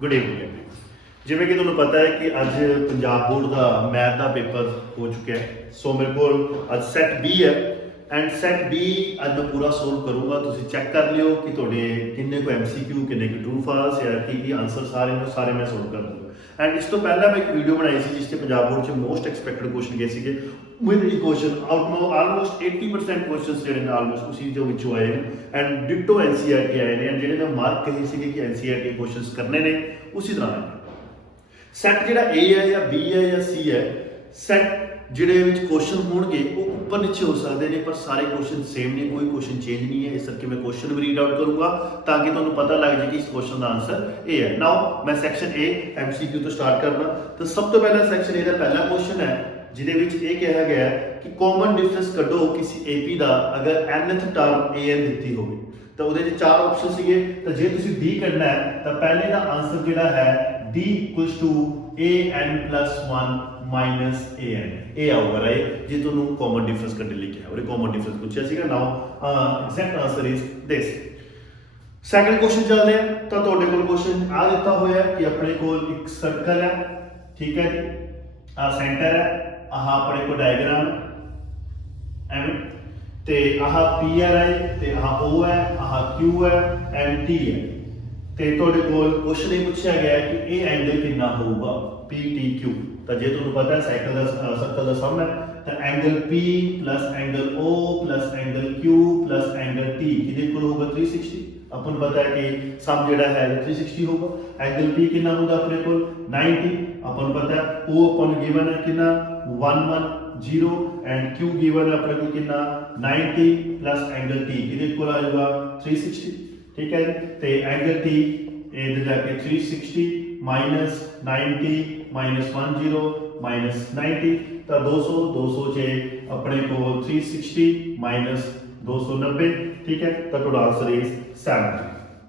Good evening जिवें कि तुहानूं पता है कि अज पंजाब बोर्ड का मैथ का पेपर हो चुका है। सो मेरे को अज सैट बी है एंड सैट बी अज मैं पूरा सोल्व करूँगा। तुसीं चैक कर लियो कि तुहाडे किन्ने को MCQ किन्ने को ट्रू फाल्स या की आंसर सारे मैं सोल्व कर दूँगा। एंड इस तो पहला मैं एक वीडियो बनाई सी जिससे पंजाब बोर्ड से मोस्ट एक्सपैक्टेड क्वेश्चन गए थे with E question almost 80% question जो आलमोस्ट उसी जो विचों आए हैं एंड डिटो NCERT आए हैं एंड जो मैं मार्क कहे थे कि NCERT क्वेश्चन करने ने उसी तरह ने सैट जो A है या B है या C है सैट जिहड़े क्वेश्चन होणगे वो ऊपर नीचे हो सकते हैं पर सारे क्वेश्चन सेम नहीं, कोई क्वेश्चन चेंज नहीं है। इस करके मैं क्वेश्चन भी रीड आउट करूंगा ताकि तुहानूं पता लग जाए कि इस क्वेश्चन का आंसर A है। नाउ मैं सैक्शन A MCQ तो स्टार्ट करना। तो सब तो पहला सैक्शन A का पहला क्वेश्चन है जिहदे विच ये कहा गया है कि कॉमन डिफरेंस कढो किसी AP का अगर nth टर्म AN दी हो। तो वो चार ऑप्शन सीगे तो जे तुसीं D कढना है तो पहले का आंसर जिहड़ा है D equals to AN+1 minus AN ये आऊगा राइट जे तुहानूं कॉमन डिफरेंस कढने लिखा है और कॉमन डिफरेंस पूछा सीगा। Now exact answer is this. Second question चलते हैं तो तुहाडे कोल क्वेश्चन आ दिता होया कि अपने कोल एक सर्कल है, ठीक है जी, आ सेंटर है, आह अपने को डायग्राम एवं ते आह P है ते आह O है, आह Q है एंड T है। ते तुहाडे कोल क्वेश्चन ये पूछा गया है कि ये एंगल कितना होगा PTQ। तो जे तुहानूं पता है सर्कल का सम है तो angle P plus angle O plus angle Q plus angle T किहदे कोल होगा 360। अपन पता है कि सम जिहड़ा है 360 होगा। एंगल P कितना होगा अपने कोल 90। अपन पता है O अपन गिवन है कितना 110 एंड Q गिवन है अपने को कितना 90 प्लस एंगल T किहदे कोल आ जाएगा 360, ठीक है। तो एंगल T इधर जाके 360 माइनस 90 माइनस 10 माइनस 90 तो 200 से अपने को 360 माइनस 290, ठीक है। तो टोटल आंसर इज 70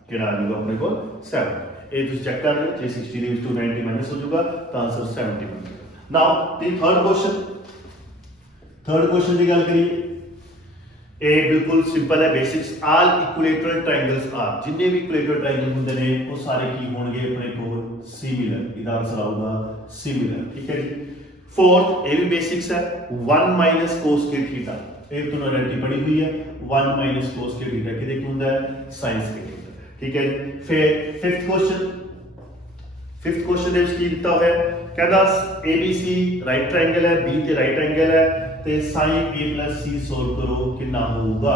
किहड़ा आ जाएगा अपने को 70। ये तुसीं चेक कर लो 360 दे विच 290 माइनस हो जाएगा तो आंसर 70 बन जाएगा। नाउ दी थर्ड क्वेश्चन की गल करिए ये बिल्कुल सिंपल है basics. All equilateral triangles are जिन्ने भी इक्विलेटरल ट्रायंगल होंगे ने वो सारे की होंगे अपने को सिमिलर। इसका आंसर आऊगा सिमिलर, ठीक है जी। फोर्थ ये भी बेसिक्स है 1 माइनस कोस के थीटा ये तो आइडेंटिटी पड़ी हुई है 1 माइनस कोस के थीटा किहदे कोल होंदा है साइंस के थीटा, ठीक है। फिर फिफ्थ क्वेश्चन दे विच की दिता होया कहदा ABC राइट ट्रायंगल है B ते राइट एंगल है ते sin A plus C solve करो कितना होगा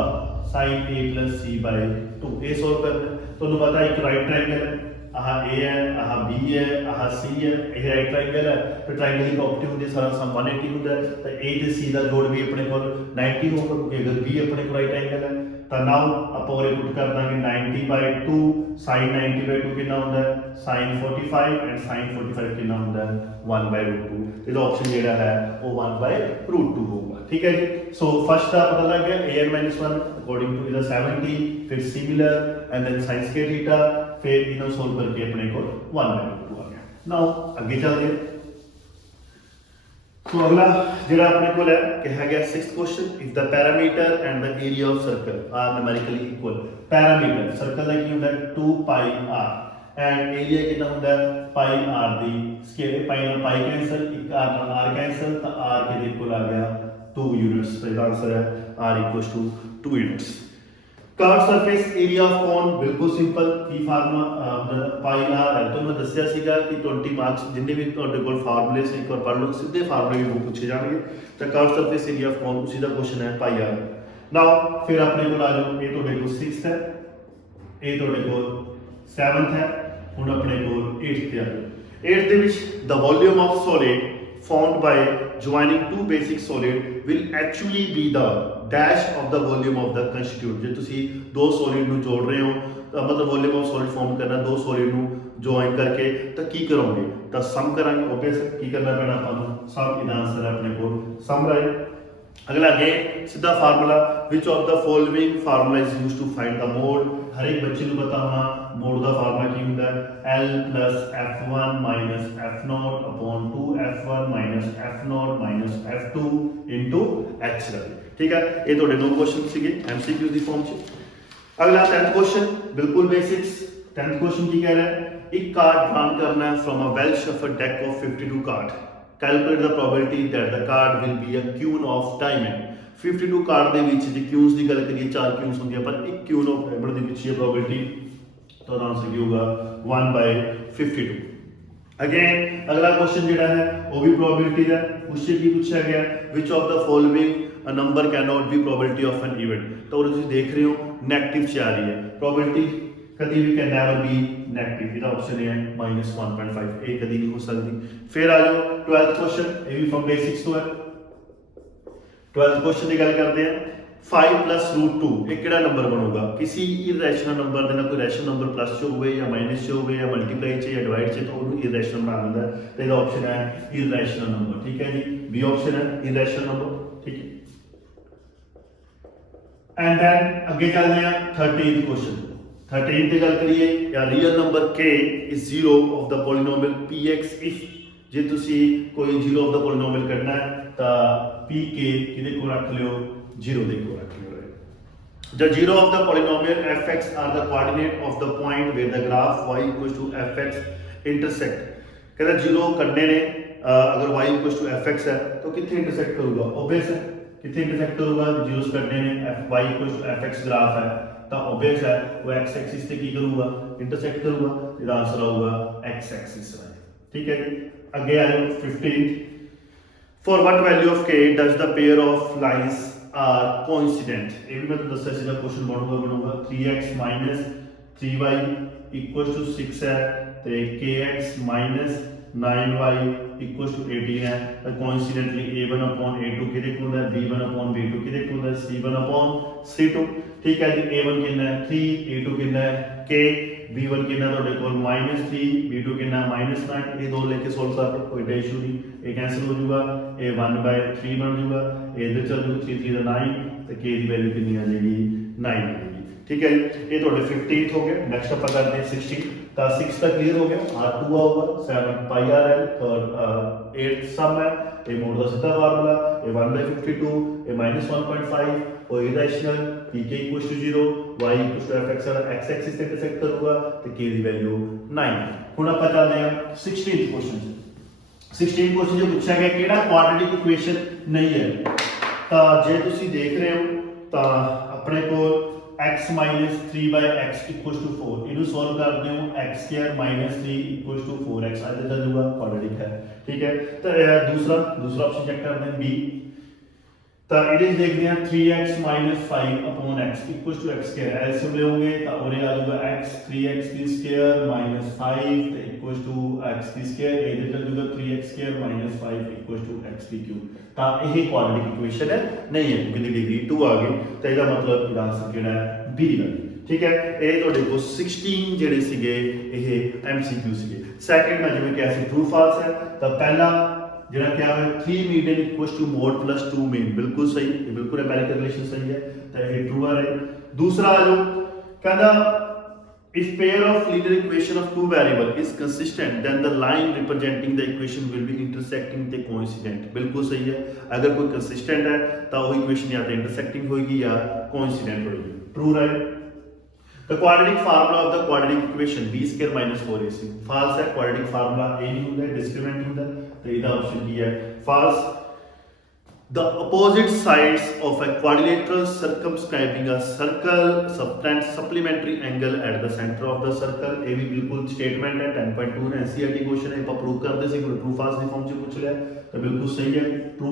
sin A plus C by 2 ये सोल्व करना है। तुहानूं पता है एक राइट ट्रायंगल है आह A है आह B है आह C है ये राइट ट्रायंगल है तो ट्रायंगल की प्रॉपर्टी होंदी सारा सम 180 होंदा है तो A ते C का जोड़ भी अपने को 90 होगा क्योंकि अगर B अपने को राइट एंगल है तो नाउ ਆਪਾਂ ਉਹ ਪੁੱਟ ਕਰ ਦਾਂਗੇ 90/2 sin 90/2 ਕਿੰਨਾ ਹੁੰਦਾ ਹੈ sin 45 ਐਂਡ sin 45 ਕਿੰਨਾ ਹੁੰਦਾ ਹੈ 1/√2। ਇਹਦਾ ਆਪਸ਼ਨ ਜਿਹੜਾ ਹੈ ਉਹ 1/√2 ਹੋਊਗਾ, ਠੀਕ ਹੈ ਜੀ। ਸੋ ਫਸਟ ਦਾ ਪਤਾ ਲੱਗ ਗਿਆ AN-1 ਅਕੋਰਡਿੰਗ ਟੂ ਇਹਦਾ 70 ਫਿਰ similar and then sin square theta फिर इन्हों सोल्व करके अपने को 1/√2 आ गया। नाउ आगे चलते हैं। तो अगला जिहड़ा अपने को है कहा गया sixth question if the parameter and the area of circle are numerically equal. Parameter circle का की होता है 2πr एंड एरिया कितना होता है πr दी स्केयर पाई नाल पाई कैंसल एक r नाल r कैंसल तो r के इक्वल आ गया 2 यूनिट्स। तो इसका आंसर है r equals to 2 units. Curve surface area of cone बिल्कुल सिंपल की फार्मूला πr है तो मैं दस्या सीगा कि 20 मार्क्स जिन्ने भी ਤੁਹਾਡੇ ਕੋਲ फार्मूले से एक बार पढ़ लो सीधे फार्मूले भी पूछे जाएंगे। तो कर्व सरफेस एरिया ऑफ कोन उसी का क्वेश्चन है πr। नाउ फिर अपने को आ जाओ ये ਤੁਹਾਡੇ ਕੋਲ 6th है ये ਤੁਹਾਡੇ ਕੋਲ 7th है ਹੁਣ अपने को 8th ਤੇ ਆ ਜਾਓ। 8th ਦੇ ਵਿੱਚ the volume of solid formed by joining two basic solid will actually be the dash of the volume of the constituent। जे तुसी दो solid ਨੂੰ जोड़ रहे हो तो मतलब volume of solid form करना दो solid ਨੂੰ join करके तो की करोगे तो सम करांगे ऑब्वियस की करना पैना आपको सम। इसका आंसर है अपने को सम राइट। अगला अगेन सीधा formula which of the following formula is used to find the mode. हर एक बच्चे को पता होना मोड का फार्मूला की होता है L plus F1 minus F0 upon 2F1 minus F0 minus F2 into H, ठीक है। ये थोड़े दो क्वेश्चन सीगे MCQ दी फॉर्म च। अगला 10th क्वेश्चन बिल्कुल बेसिक्स। 10th क्वेश्चन की कह रहा है एक कार्ड ड्रॉन करना है from a well shuffled deck of 52 card, calculate the probability that the card will be a queen of diamond. 52 card ਦੇ ਵਿੱਚ ਜੇ क्यून्स ਦੀ ਗੱਲ ਕਰੀਏ 4 क्यून्स ਹੁੰਦੀਆਂ ਪਰ ਇੱਕ क्यून ऑफ डायमंड ਦੇ ਪਿੱਛੇ प्रोबेबिलिटी तो आंसर की होगा 1/52। अगेन अगला क्वेश्चन जिहड़ा है वो भी प्रोबेबिलिटी का उससे की पूछा गया विच of the following a number can not be probability of an event. तो तुम देख रहे हो नेगेटिव से आ रही है प्रोबेबिलिटी कभी भी कैन नेवर बी नेगेटिव, इसका ऑप्शन है -1.5, ये कभी नहीं हो सकती। फिर आ जाओ 12th क्वेश्चन, ये भी फ्रॉम बेसिक्स तो है। 12th क्वेश्चन की गल करते हैं 5 + √2 एक किहड़ा नंबर बनूगा, किसी इरेशनल नंबर देना कोई रैशनल नंबर प्लस च होवे या माइनस च होवे या मल्टीप्लाई च या डिवाइड च, तो उन्होंने इरेशनल बना दिंदा है। तो इसका ऑप्शन है इरेशनल नंबर, ठीक है जी, बी ऑप्शन है इरेशनल नंबर, ठीक है। एंड देन अगे चलते हैं 13th क्वेश्चन। 13 की गल करिए या real number k is 0 of the polynomial px if जे तुसी कोई 0 ऑफ द पॉलीनोमियल कढना है तो pk किदे को रख लियो 0 दे को रख लियो। The 0 of the polynomial fx are the coordinate of the point where the graph y equals to fx intersect। कहता 0 करने ने अगर y equals to fx है तो कितने इंटरसेक्ट करूंगा, ऑब्वियस है कितने इंटरसेक्ट करूंगा, जीरोस करने ने y equals to fx graph है तो ऑब्वियस है वो x एक्सिस से की करूंगा इंटरसेक्ट करूंगा, इसका आंसर होगा x एक्सिस है, ठीक है। आगे आ जाओ 15th। For what value of k does the pair of lines are coincident। ये भी मैं तो दस्या सीधा क्वेश्चन बनूंगा 3x - 3y = 6 है तो kx - 9y = 18 है तो कोइंसिडेंटली a1/a2 किदे को होता है, b1/b2 किदे को होता है, c1/c2, ठीक है जी। a1 कितना है 3, a2 कितना है k, b1 कितना है ਤੁਹਾਡੇ ਕੋਲ -3, b2 कितना है -9, ये दो लेके सॉल्व कर लो कोई इशू नहीं, ये कैंसिल हो जाएगा, ये 1/3 बन जाएगा, ये इधर चल जाएगा 3 3 9 तो k की वैल्यू कितनी आ जाएगी 9 आ जाएगी, ठीक है। ये ਤੁਹਾਡੇ 15th हो गया। नेक्स्ट ਆਪਾਂ करते हैं 16 तो 6 का क्लियर हो गया, r2 होगा 7 πr और 8 सम है, ये मोड का सीधा फार्मूला, ये 1/52, ये -1.5 और इरेशनल pk = 0, y = fx और x एक्सिस से इंटरसेक्ट करूंगा तो k की वैल्यू 9। हुन ਆਪਾਂ ਚੱਲਦੇ ਹਾਂ 16th क्वेश्चन। 16th क्वेश्चन जो पूछा गया ਕਿਹੜਾ ਕੁਆਡ੍ਰੈਟਿਕ ਇਕੁਏਸ਼ਨ ਨਹੀਂ ਹੈ, ਤਾਂ ਜੇ ਤੁਸੀਂ ਦੇਖ ਰਹੇ ਹੋ ਤਾਂ ਆਪਣੇ ਕੋਲ x - 3/x = 4, ਇਹਨੂੰ ਸੋल्व ਕਰਦੇ ਹੋ x² - 3 = 4x ਆ ਜਾਊਗਾ ਕੁਆਡ੍ਰੈਟਿक है, ठीक है। तो दूसरा ऑप्शन चेक करते हैं b। तो ये देखते हैं 3x - 5/x = x², एलसीएम लेंगे तो और आ जाएगा x 3x² - 5 = x², ये चल जाएगा 3x² - 5 = x³ तो यही क्वाड्रेटिक इक्वेशन है नहीं है क्योंकि डिग्री 2 आ गई तो इसका मतलब इसका आंसर किहड़ा है b है, ठीक है। ये ਤੁਹਾਡੇ ਕੋਲ 16 ਜਿਹੜੇ ਸੀਗੇ ਇਹ MCQ ਸੀਗੇ। ਸੈਕੰਡ ਮੈਂ ਜਿਵੇਂ ਕਿਹਾ ਸੀ ट्रू ਫਾਲਸ है तो पहला ਜਿਹੜਾ क्या है 3 मीडियन = mod + 2 मीन, बिल्कुल सही, ये बिल्कुल एम्पिरिकल रिलेशन सही है तो ये ट्रू है। दूसरा जो कहता if pair of linear equation of two variable is consistent then the line representing the equation will be intersecting the coincident, बिल्कुल सही है। अगर कोई consistent है तो वो इक्वेशन या तो intersecting होगी या coincident होगी, true right. The quadratic formula of the quadratic equation b² - 4ac false है, quadratic formula a नहीं होता है discriminant होता है तो इसका ऑप्शन की है false। The opposite sides of a quadrilateral circumscribing a circle subtend supplementary angle at the center of the circle, ये भी बिल्कुल स्टेटमेंट है 10.2 ने एनसीईआरटी क्वेश्चन है ਆਪਾਂ प्रूव ਕਰਦੇ ਸੀ ट्रू false ਦੀ ਫਾਰਮ ਚ ਪੁੱਛ ਲਿਆ ਤਾਂ ਬਿਲਕੁਲ ਸਹੀ ਹੈ ट्रू।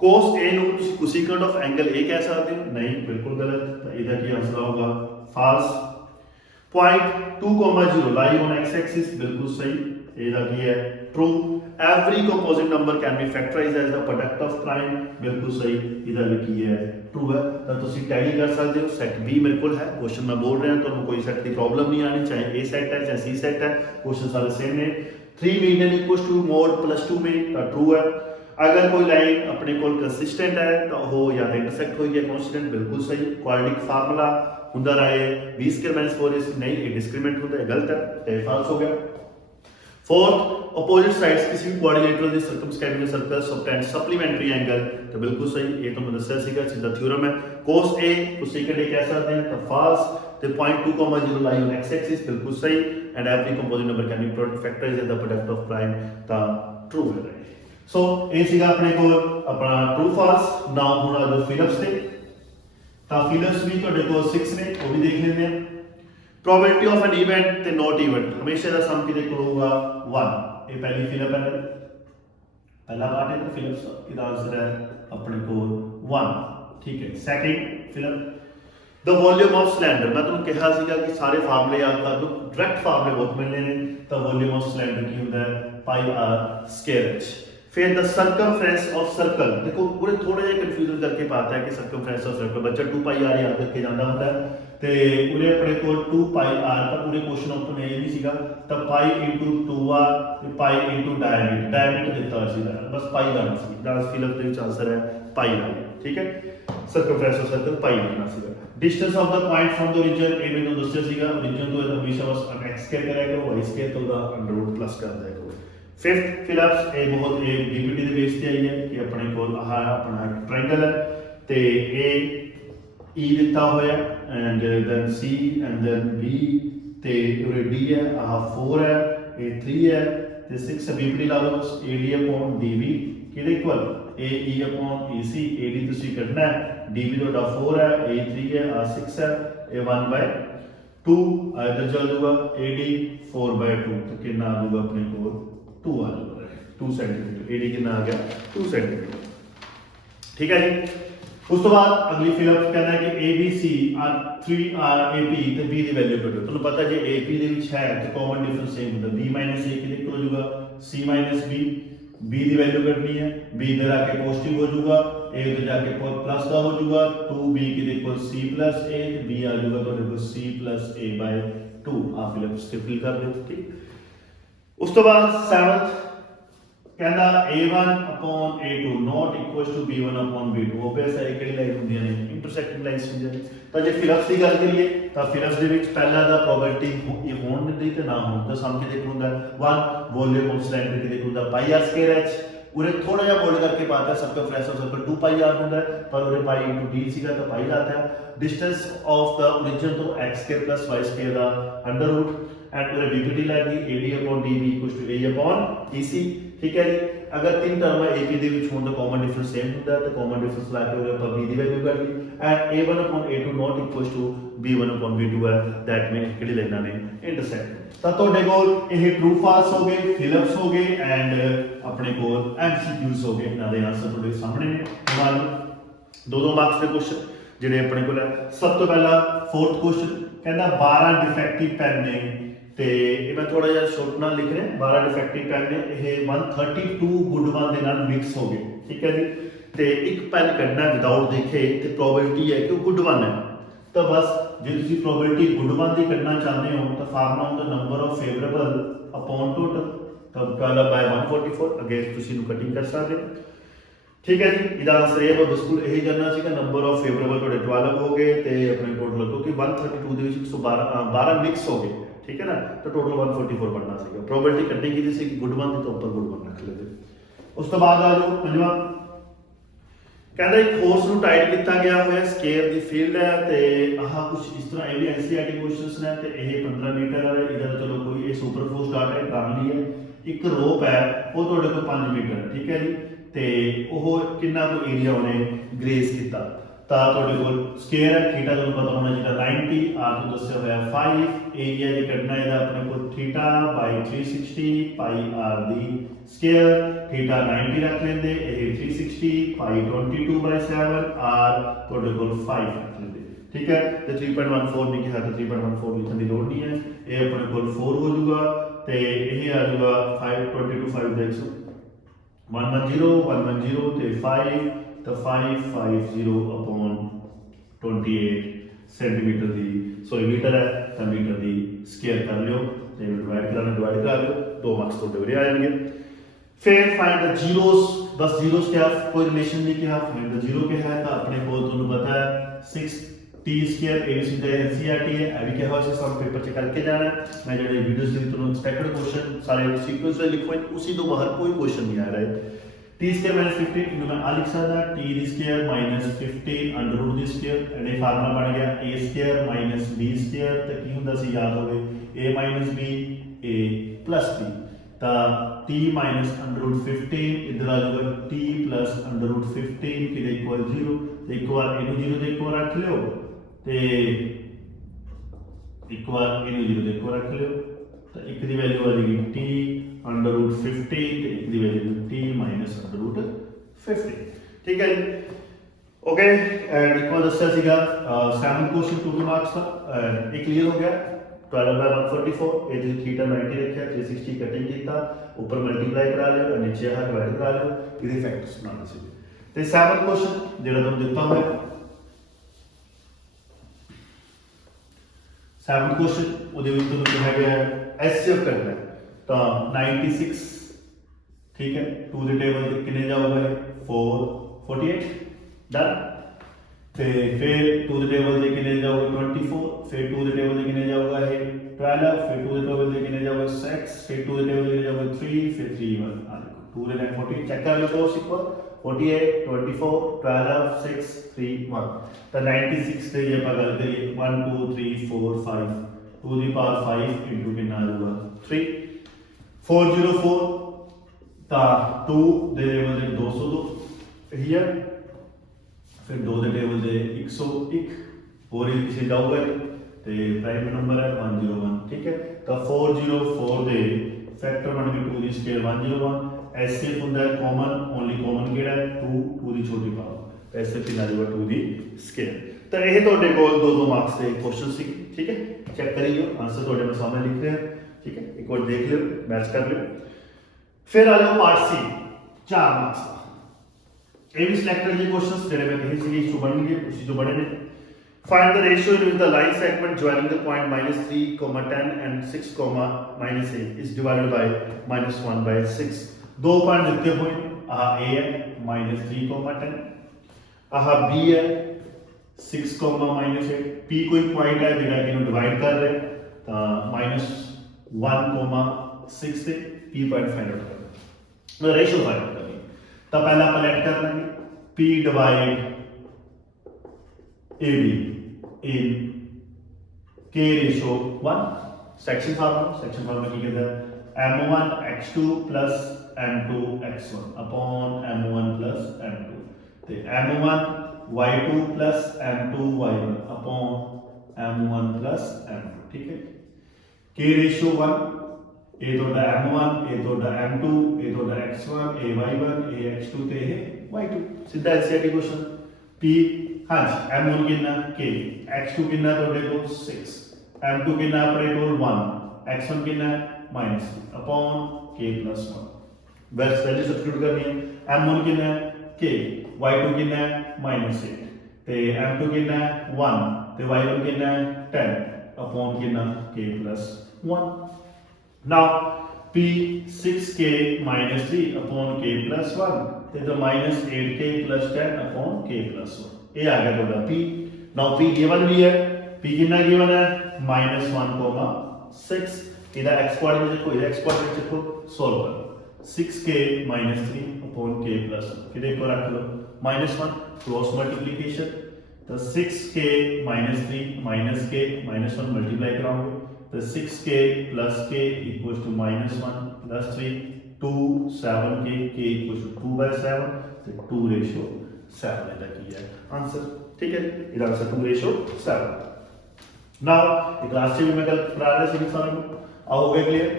cos a ਨੂੰ ਤੁਸੀਂ ਕੋਸਿਕੈਂਟ ਆਫ ਐਂਗਲ a ਕਹਿ ਸਕਦੇ ਹੋ, नहीं बिल्कुल गलत, तो ਇਹਦਾ ਕੀ ਆंसर होगा false। point 2, 0 lie on x axis, बिल्कुल सही, ਇਹਦਾ ਕੀ ਹੈ true. every composite number can be factorized as the product of prime, बिल्कुल सही, ਇਹਦਾ ਵੀ ਕੀ ਹੈ ट्रू है। ਤਾਂ ਤੁਸੀਂ ਟੈਲੀ ਕਰ ਸਕਦੇ ਹੋ ਸੈਟ b ਮੇਰੇ ਕੋਲ ਹੈ, क्वेश्चन मैं बोल रहा ਤੁਹਾਨੂੰ ਕੋਈ ਸੈਟ ਦੀ ਪ੍ਰੋਬਲਮ ਨਹੀਂ ਆਣੀ, ਚਾਹੇ a ਸੈਟ ਹੈ ਚਾਹੇ c ਸੈਟ है, क्वेश्चन सारे सेम ने। 3 मीडियन = mod + 2 में ਤਾਂ ट्रू है। अगर कोई लाइन अपने को कंसिस्टेंट है तो वो या तो इंटरसेक्ट होगी या कॉन्स्टेंट, बिल्कुल सही। क्वाड्रेटिक फार्मूला हुंदा रहे b² - 4ac नहीं, ये डिस्क्रिमिनेंट होता है, गलत है, तो ये फाल्स हो गया। फोर्थ, अपोजिट साइड्स किसी भी क्वाड्रिलेटरल ਦੇ ਸਰਕਮਸਕ੍ਰਾਈਬਿੰਗ ਸਰਕਲ ਸਬਟੈਂਡ ਸਪਲੀਮੈਂਟਰੀ ਐਂਗਲ ਤਾਂ ਬਿਲਕੁਲ ਸਹੀ, ਇਹ ਤੁਹਾਨੂੰ ਦੱਸਿਆ ਸੀਗਾ ਸਿੱਧਾ ਥਿਊਰਮ ਹੈ। cos A ਕੋਸੈਕੰਡ A ਕਹਿ ਸਕਦੇ ਹਾਂ ਤਾਂ ਫਾਲਸ, ਤੇ 0.2, 0 ਲਾਈ ਔਨ x ਐਕਸਿਸ ਬਿਲਕੁਲ ਸਹੀ, and every composite number can be factorised as the product of prime ਤਾਂ ਟਰੂ ਹੈ। ਸੋ ਇਹ ਸੀਗਾ ਆਪਣੇ ਕੋਲ ਆਪਣਾ ਟਰੂ ਫਾਲਸ। ਨਾਓ ਹੁਣ ਆ ਜੋ ਫਿਲਿਪਸ ਤੇ, ਤਾਂ ਫਿਲਿਪਸ ਵੀ ਤੁਹਾਡੇ ਕੋਲ 6 ਨੇ, ਉਹ ਵੀ ਦੇਖ ਲੈਂਦੇ ਆ। probability of an event ਤੇ not event ਹਮੇਸ਼ਾ ਦਾ ਸਮ ਕਿਹਦੇ ਕੋਲ ਹੋਊਗਾ 1। ਇਹ ਪਹਿਲੀ ਫਿਲਿਪ ਹੈ, ਪਹਿਲਾ ਪਾਰਟ ਹੈ, ਫਿਲਿਪਸ ਇਹਦਾ ਆਨਸਰ ਹੈ ਆਪਣੇ ਕੋਲ 1, ਠੀਕ ਹੈ। Second Philip the volume of cylinder, ਮੈਂ ਤੁਹਾਨੂੰ ਕਿਹਾ ਸੀਗਾ ਕਿ ਸਾਰੇ ਫਾਰਮੂਲੇ ਯਾਦ ਕਰ ਲਓ, ਡਾਇਰੈਕਟ ਫਾਰਮੂਲੇ ਬਹੁਤ ਮਿਲਨੇ ਨੇ। ਤਾਂ volume of cylinder ਕੀ ਹੁੰਦਾ ਹੈ ਪਾਈ ਆਰ ਸਕੁਅਰ h। फिर द सर्कमफ्रेंस ऑफ सर्कल, देखो पूरे थोड़ा जिहा कंफ्यूजन करके पाता है कि सर्कमफ्रेंस ऑफ सर्कल बच्चा 2 पाई आर याद करके जाता होता है, ਤੇ ਉਰੇ ਆਪਣੇ ਕੋਲ 2 ਪਾਈ ਆਰ ਤਾਂ ਪੂਰੇ ਕੁਐਸਚਨ ਆਫ ਇਹ ਨਹੀਂ ਸੀਗਾ, ਤਾਂ ਪਾਈ ਇਨਟੂ 2r ਤੇ ਪਾਈ ਇਨਟੂ ਡਾਇਮੀਟਰ ਦਿੱਤਾ ਹੋਇਆ ਸੀਗਾ, ਬਸ ਪਾਈ ਕਰਨਾ ਸੀ। ਦਾ ਫਿਲਿਪ ਦੇ ਵਿੱਚ ਆਨਸਰ ਹੈ ਪਾਈ ਆਰ, ਠੀਕ ਹੈ। ਸਰਕਮਫਰੈਂਸ ਆਫ ਸਰਕਲ ਪਾਈ ਕਰਨਾ ਸੀਗਾ। Distance of the point from the origin, ਇਹ ਮੈਨੂੰ ਦੱਸਿਆ ਸੀਗਾ, ਓਰੀਜਨ ਤੋਂ ਇਹ ਹਮੇਸ਼ਾ ਬਸ x ਸਕੁਅਰ ਕਰਿਆ ਕਰੋ, y ਸਕੁਅਰ ਤੋਂ ਦਾ ਅੰਡਰਰੂਟ ਪਲੱਸ ਕਰ ਦਿਆ ਕਰੋ। ਫਿਫਥ ਫਿਲਿਪਸ, ਇਹ ਬਹੁਤ ਇਹ ਡੀਪੀਟੀ ਦੇ ਬੇਸ ਤੇ ਆਈ ਹੈ ਕਿ ਆਪਣੇ ਕੋਲ ਆਹ ਆਪਣਾ ਇੱਕ ਟ੍ਰਾਇੰਗਲ ਹੈ ਤੇ ਇਹ E ਦਿੱਤਾ ਹੋਇਆ and then C and then B ਤੇ ਉਰੇ D ਹੈ, ਆਹ 4 ਹੈ, ਇਹ 3 ਹੈ ਤੇ 6 BPD ਲਾ ਲਓ ਬਸ। AD upon DB ਕਿਹਦੇ equal AE upon EC, AD ਤੁਸੀਂ ਕੱਢਣਾ ਹੈ, DB ਤੁਹਾਡਾ 4 ਹੈ, A 3 ਹੈ, ਆਹ 6 ਹੈ, ਇਹ 1/2 ਇਧਰ ਚੱਲ ਜਾਊਗਾ, AD 4/2 ਤਾਂ ਕਿੰਨਾ ਆ ਜਾਊਗਾ ਆਪਣੇ ਕੋਲ 2 ਆ ਜਾਊਗਾ, 2 ਸੈਂਟੀਮੀਟਰ। AD ਕਿੰਨਾ ਆ ਗਿਆ 2 ਸੈਂਟੀਮੀਟਰ, ਠੀਕ ਹੈ ਜੀ। ਉਸ ਤੋਂ ਬਾਅਦ ਅਗਲੀ ਫਿਲਿਪ ਕਹਿੰਦਾ ਹੈ ਕਿ ABC ਆਰ 3R AP ਤੇ B ਦੀ ਵੈਲਿਊ ਕੱਢੋ। ਤੁਹਾਨੂੰ ਪਤਾ ਜੇ AP ਦੇ ਵਿੱਚ ਹੈ ਤਾਂ ਕਾਮਨ ਡਿਫਰੈਂਸ ਸੇਮ ਹੁੰਦਾ, B - A ਕਿਹਦੇ ਕੋਲ ਹੋ ਜਾਊਗਾ C - B। B ਦੀ ਵੈਲਿਊ ਕੱਢਣੀ ਹੈ, B ਇਧਰ ਆ ਕੇ ਪੋਜ਼ਿਟਿਵ ਹੋ ਜਾਊਗਾ, A ਉਧਰ ਜਾ ਕੇ ਪਲੱਸ ਦਾ ਹੋ ਜਾਊਗਾ, 2B ਕਿਹਦੇ ਕੋਲ C + A ਤੇ B ਆ ਜਾਊਗਾ ਤੁਹਾਡੇ ਕੋਲ C + A/2। ਆ ਫਿਲਿਪਸ ਤੇ ਫਿਲ ਕਰ ਦਿਓ, ਠੀਕ। ਉਸ ਤੋਂ ਬਾਅਦ 7th ਕਹਿੰਦਾ A1 upon A2 not equals to B1 upon B2। Obvious ਹੈ ਕਿਹੜੀ ਲਾਈਨ ਹੁੰਦੀਆਂ ਨੇ ਇੰਟਰਸੈਕਟਿੰਗ ਲਾਈਨਸ ਹੁੰਦੀਆਂ ਨੇ। ਤਾਂ ਜੇ ਫਿਲਿਪਸ ਦੀ ਗੱਲ ਕਰੀਏ ਤਾਂ ਫਿਲਿਪਸ ਦੇ ਵਿੱਚ ਪਹਿਲਾ ਦਾ ਪ੍ਰੋਬੈਬਿਲਿਟੀ ਹੋਣ ਦੀ ਤੇ ਨਾ ਹੋਣ ਦਾ ਸਮ ਕਿਹਦੇ ਕੋਲ ਹੁੰਦਾ 1। ਵੋਲਿਊਮ ਆਫ ਸਿਲੰਡਰ ਕਿਹਦੇ ਕੋਲ ਹੁੰਦਾ ਪਾਈ ਆਰ ਸਕੁਅਰ h। ਉਰੇ ਥੋੜਾ ਜਿਹਾ ਬੋਲਡ ਕਰਕੇ ਪਾਤਾ ਸਰਕਮਫਰੈਂਸ ਆਫ ਸਰਕਲ 2 ਪਾਈ ਆਰ ਹੁੰਦਾ ਹੈ, ਪਰ ਉਰੇ ਪਾਈ ਇਨਟੂ d ਸੀਗਾ ਤਾਂ ਪਾਈ ਲਾਤਾ ਹੈ। ਡਿਸਟੈਂਸ ਆਫ ਦਾ ਓਰੀਜਨ ਤੋਂ x ਸਕੁਅਰ + y ਸਕੁਅਰ ਦਾ ਅੰਡਰਰੂਟ ਐਂਡ ਉਰੇ BPD ਲੱਗ ਗਈ, AD upon DB = A upon EC, ਠੀਕ ਹੈ ਜੀ। ਅਗਰ ਤਿੰਨ ਟਰਮਾਂ AP ਦੇ ਵਿੱਚ ਹੋਣ ਤਾਂ ਕਾਮਨ ਡਿਫਰੈਂਸ ਸੇਮ ਹੁੰਦਾ ਤਾਂ ਕਾਮਨ ਡਿਫਰੈਂਸ ਲਾ ਕੇ ਉਹਦੇ ਆਪਾਂ B ਦੀ ਵੈਲਿਊ ਕੱਢ ਲਈ and A1 upon A2 not equals to B1 upon B2 ਹੈ, ਦੈਟ ਮੀਨ ਕਿਹੜੀ ਲਾਈਨਾਂ ਨੇ ਇੰਟਰਸੈਕਟ। ਤਾਂ ਤੁਹਾਡੇ ਕੋਲ ਇਹ ਟਰੂ ਫਾਲਸ ਹੋ ਗਏ, ਫਿਲਿਪਸ ਹੋ ਗਏ ਐਂਡ ਆਪਣੇ ਕੋਲ MCQs ਹੋ ਗਏ। ਇਹਨਾਂ ਦੇ ਆਨਸਰ ਤੁਹਾਡੇ ਸਾਹਮਣੇ ਨੇ। ਨਾਲ 2-2 ਮਾਰਕਸ ਦੇ ਕੁਐਸਚਨ ਜਿਹੜੇ ਆਪਣੇ ਕੋਲ ਹੈ। ਸਭ ਤੋਂ ਪਹਿਲਾ 4th ਕੁਐਸਚਨ ਕਹਿੰਦਾ 12 ਡਿਫੈਕਟਿਵ ਪੈਨ ਨੇ ਤੇ ਇਹ ਮੈਂ ਥੋੜਾ ਜਿਹਾ ਸ਼ੋਰਟ ਨਾਲ ਲਿਖ ਰਿਹਾ। 12 ਡਿਫੈਕਟਿਵ ਪੈਨ ਨੇ, ਇਹ 132 ਗੁੱਡ ਵਨ ਦੇ ਨਾਲ ਮਿਕਸ ਹੋ ਗਏ, ਠੀਕ ਹੈ ਜੀ। ਤੇ ਇੱਕ ਪੈਨ ਕੱਢਣਾ ਵਿਦਆਊਟ ਦੇਖੇ ਤੇ ਪ੍ਰੋਬੈਬਿਲਿਟੀ ਹੈ ਕਿ ਉਹ ਗੁੱਡ ਵਨ ਹੈ, ਤਾਂ ਬਸ ਜੇ ਤੁਸੀਂ ਪ੍ਰੋਬੈਬਿਲਿਟੀ ਗੁੱਡ ਵਨ ਦੀ ਕੱਢਣਾ ਚਾਹੁੰਦੇ ਹੋ ਤਾਂ ਫਾਰਮੂਲਾ ਹੁੰਦਾ number of favourable upon total, ਤਾਂ 12/144 ਅੱਗੇ ਤੁਸੀਂ ਇਹਨੂੰ ਕਟਿੰਗ ਕਰ ਸਕਦੇ ਹੋ, ਠੀਕ ਹੈ ਜੀ। ਇਹਦਾ ਆਨਸਰ ਇਹ ਬਿਲਕੁਲ ਇਹੀ ਕਰਨਾ ਸੀਗਾ, ਨੰਬਰ ਆਫ ਫੇਵਰੇਬਲ ਤੁਹਾਡੇ 12 ਹੋ ਗਏ ਤੇ ਆਪਣੇ ਟੋਟਲ ਕਿਉਂਕਿ 132 ਦੇ ਵਿੱਚ 112 ਮਿਕਸ ਹੋ ਗਏ, ਠੀਕ ਹੈ ਨਾ, ਤਾਂ ਟੋਟਲ 144 ਬਣਨਾ ਸੀਗਾ। ਪ੍ਰੋਬੈਬਿਲਿਟੀ ਕੱਢਣੀ ਕਿਹਦੀ ਸੀ ਗੁੱਡ ਵਨ ਦੀ, ਤਾਂ ਉੱਪਰ ਗੁੱਡ ਵਨ ਰੱਖ ਲੈਂਦੇ। ਉਸ ਤੋਂ ਬਾਅਦ ਆ ਜਾਓ 5ਵਾਂ ਕਹਿੰਦਾ ਇੱਕ ਫੋਰਸ ਨੂੰ ਟਾਈਟ ਕੀਤਾ ਗਿਆ ਹੋਇਆ ਸਕੇਅਰ ਦੀ ਫੀਲਡ ਹੈ ਤੇ ਆਹ ਕੁਝ ਇਸ ਤਰ੍ਹਾਂ ਇਹ ਵੀ NCERT ਕੁਐਸਚਨਸ ਨੇ ਤੇ ਇਹ 15 ਮੀਟਰ ਹੈ। ਇਹਦਾ ਤਾਂ ਚਲੋ ਕੋਈ ਇਹ ਸੁਪਰ ਫੋਰਸ ਸਟਾਰਟ ਹੈ ਕਰਨ ਲਈ ਹੈ। ਇੱਕ ਰੋਪ ਹੈ ਉਹ ਤੁਹਾਡੇ ਕੋਲ 5 ਮੀਟਰ ਹੈ, ਠੀਕ ਹੈ ਜੀ, ਤੇ ਉਹ ਕਿੰਨਾ ਕੁ ਏਰੀਆ ਉਹਨੇ ਗ੍ਰੇਸ ਕੀਤਾ। ਤਾਂ ਤੁਹਾਡੇ ਕੋਲ ਸਕੇਅਰ ਹੈ, ਥੀਟਾ ਤੁਹਾਨੂੰ ਪਤਾ ਹੋਣਾ ਚਾਹੀਦਾ 90, ਆਰ ਤੋਂ ਦੱਸਿਆ ਹੋਇਆ 5, ਏਰੀਆ ਜੇ ਕੱਢਣਾ ਇਹਦਾ ਆਪਣੇ ਕੋਲ θ/360 ਪਾਈ ਆਰ ਦੀ ਸਕੇਅਰ, ਥੀਟਾ 90 ਰੱਖ ਲੈਂਦੇ, ਇਹ 360 ਪਾਈ 22/7, ਆਰ ਤੁਹਾਡੇ ਕੋਲ 5 ਰੱਖ ਲੈਂਦੇ, ਠੀਕ ਹੈ। ਤੇ 3.14 ਨਹੀਂ ਕਿਹਾ ਤਾਂ 3.14 ਲਿਖਣ ਦੀ ਲੋੜ ਨਹੀਂ ਹੈ। ਇਹ ਆਪਣੇ ਕੋਲ 4 ਹੋ ਜਾਊਗਾ ਤੇ ਇਹ ਆ ਜਾਊਗਾ 5 5 ਦਾ 110 110 ਤੇ 5 ਤਾਂ 550 upon 28 ਸੈਂਟੀਮੀਟਰ ਦੀ ਸੌਰੀ ਮੀਟਰ ਹੈ ਤਾਂ ਮੀਟਰ ਦੀ ਸਕੁਅਰ ਕਰ ਲਿਓ ਤੇ ਡਿਵਾਈਡ ਕਰਾ ਲਿਓ 2 ਮਾਰਕਸ ਤੁਹਾਡੇ ਵੀਰੇ ਆ ਜਾਣਗੇ। ਫਿਰ ਫਾਈਂਡ ਦ ਜ਼ੀਰੋਸ, ਬਸ ਜ਼ੀਰੋਸ ਕਿਹਾ ਕੋਈ ਰਿਲੇਸ਼ਨ ਨਹੀਂ ਕਿਹਾ, ਫਾਈਂਡ ਦ ਜ਼ੀਰੋ ਕਿਹਾ ਤਾਂ ਆਪਣੇ ਕੋਲ ਤੁਹਾਨੂੰ ਪਤਾ ਹੈ 6 टी स्केयर ए भी सीधा एनसीईआरटी है, अभी क्या हुआ से सब पेपर च करके जाना है। मैं जो वीडियोस दी तुहानू एक्सपेक्टेड क्वेश्चन सारे सीक्वेंस में लिखो, उसी तो बाहर कोई क्वेश्चन नहीं आ रहा है। टी स्केयर माइनस 15 इनू मैं आ लिख सकदा टी दी स्केयर माइनस 15 अंडर रूट दी स्केयर, एंड ये फार्मूला बन गया a square minus b square, तो की हुंदा सी याद होवे a minus b a plus b, तो टी माइनस अंडर रूट 15 इधर आ जाएगा टी प्लस अंडर रूट 15 के इक्वल 0, तो एक बार इनू 0 दे इक्वल रख लियो, ते एक बार इनू 0 दे इक्वल रख लियो, तो एक दी वैल्यू आ जाएगी टी अंडर रूट 15 ते एक दी वैल्यू टी माइनस अंडर रूट 15। ठीक है जी, ओके। एंड एक बार दस्या सीगा 7 क्वेश्चन 2 मार्क्स का एक क्लियर हो गया। 12 by 144 ये जो थीटा 90 रखा 360 कटिंग किया, ऊपर मल्टीप्लाई करा लियो और नीचे यहां डिवाइड करा लियो, इहदे फैक्टर्स बनाने सी। ते 7 क्वेश्चन जेड़ा तुहानू दिता होया 7 क्वेश्चन ਉਹਦੇ ਵਿੱਚ ਤੁਹਾਨੂੰ ਕਿਹਾ ਗਿਆ ਐਚਸੀਐਫ ਕਰਨਾ है, तो 96 ठीक है 2 ਦੇ ਟੇਬਲ ਤੇ ਕਿੰਨੇ ਜਾਊਗਾ 4 48 डन, ਤੇ ਫਿਰ 2 ਦੇ ਟੇਬਲ ਤੇ ਕਿੰਨੇ ਜਾਊਗਾ 24, ਫਿਰ 2 ਦੇ ਟੇਬਲ ਤੇ ਕਿੰਨੇ ਜਾਊਗਾ 12, ਫਿਰ 2 ਦੇ ਟੇਬਲ ਤੇ ਕਿੰਨੇ ਜਾਊਗਾ 6, ਫਿਰ 2 ਦੇ ਟੇਬਲ ਤੇ ਜਾਊਗਾ 3, ਫਿਰ 3 1 ਆ ਦੇਖੋ 2 ਦੇ 40 ਚੈੱਕ ਕਰ ਲਓ ਦੋਸਤ ਇੱਕ ਵਾਰ 48 24 12 6 3 1, तो 96 से ये आप गल करिए 1 2 3 4 5 टू दी पावर 5 इनटू कितना आ जाएगा 3 404, ता 2 दे टेबल से 202 हियर, फिर 2 दे टेबल से 101 और ये किसे जाऊगा ते प्राइम नंबर है 101। ठीक है, तो 404 दे फैक्टर बन के 2 दी स्क्वायर 101, एचसीएफ हुंदा है कॉमन, ओनली कॉमन केड़ा है 2 दी छोटी पावर, ऐसे फिर आ जाएगा 2 दी स्केयर। तो यह तुहाडे कोल 2-2 मार्क्स के क्वेश्चन सी। ठीक है, चेक करिए आंसर तुहाडे मैं सामने लिख रहा है। ठीक है, एक बार देख लियो मैच कर लियो। फिर आ जाओ पार्ट सी 4 मार्क्स का, ये भी सिलेक्टेड जी क्वेश्चंस जेडे मैं कही सी इशू बन गए उसी तो बने ने। Find the ratio in which the line segment joining the point -3, 10 and 6, -8 is divided by -1/6। दो पॉइंट दिते हुए आ ए है -3, 10, आह बी है 6, -8, पी कोई पॉइंट है जिहड़ा कि डिवाइड कर रहे तो -1, 6 से पी पॉइंट फाइंड आउट करना, रेशियो फाइंड आउट करनी। तो पहला आप लेट कर लेंगे P divide A be in के रेशियो 1, सेक्शन फार्मूला की कहता है m1 x2 plus m2 x1 upon m1 plus m2, तो m1 y2 plus m2 y1 upon m1 plus m2। ठीक है, के रेशियो 1 ए तो m1 ए तो m2 ए तो x1 ए y1 ए x2 ते है y2, सीधा एनसीईआरटी क्वेश्चन। p हां जी m1 कितना k, x2 कितना तोड़े को 6, m2 कितना अपने को 1, x1 कितना -3 अपॉन k + 1, वैल्यू सब्स्टिट्यूट करनी है। m1 कितना k, y2 कितना -8 ते m2 कितना 1 ते y1 कितना 10 अपॉन कितना k + 1। Now p 6k -3 upon k + 1 ते तो -8k + 10 अपॉन k + 1, ये आ गया ਤੁਹਾਡਾ p। नाउ p गिवन भी है, p कितना गिवन है -1, 6, ਇਹਦਾ x ਕੋਆਰਡੀਨੇਟ ਦੇਖੋ, ਇਹਦਾ x ਕੋਆਰਡੀਨੇਟ ਦੇਖੋ, ਸੋਲਵ ਕਰੋ 6k -3 अपॉन k + 1 ਕਿਹਦੇ ਉੱਪਰ ਰੱਖ ਲਓ -1 क्रॉस मल्टीप्लिकेशन, तो 6k -3 -k -1 मल्टीप्लाई कराओगे तो 6k + k = -1 + 3 2 7k k = 2/7 तो 2:7 ਇਹਦਾ ਕੀ ਹੈ आंसर। ठीक है, ਇਹਦਾ आंसर 2:7। नाउ एक क्लास में मैं कल करा रहा सी सारा आ हो गया क्लियर।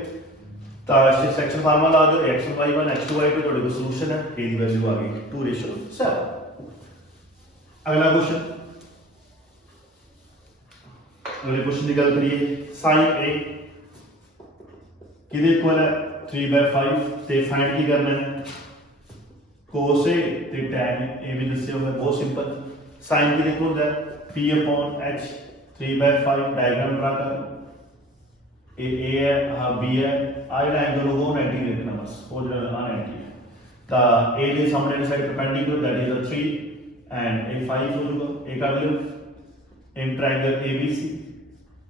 तो सेक्शन फार्मूला ला दो x1 y1 x2 y2 ਤੁਹਾਡੇ ਕੋਲ सॉल्यूशन है, k ਦੀ वैल्यू आ गई 2:7। अगला क्वेश्चन, अगले क्वेश्चन की गल करिए sin a किदे इक्वल है 3/5 ते फाइंड की करना है cos a ते tan a भी दस्सिया होगा, बहुत सिंपल। sin किदे इक्वल होता है p/h 3/5, डायग्राम ड्रा कर, ए है हाँ बी है, आ जो एंगल होगा 90 देखना बस, वो जो 90 है, तो ए के सामने side perpendicular that is 3 and ए 5 हो जाएगा, ए कर लो in triangle ABC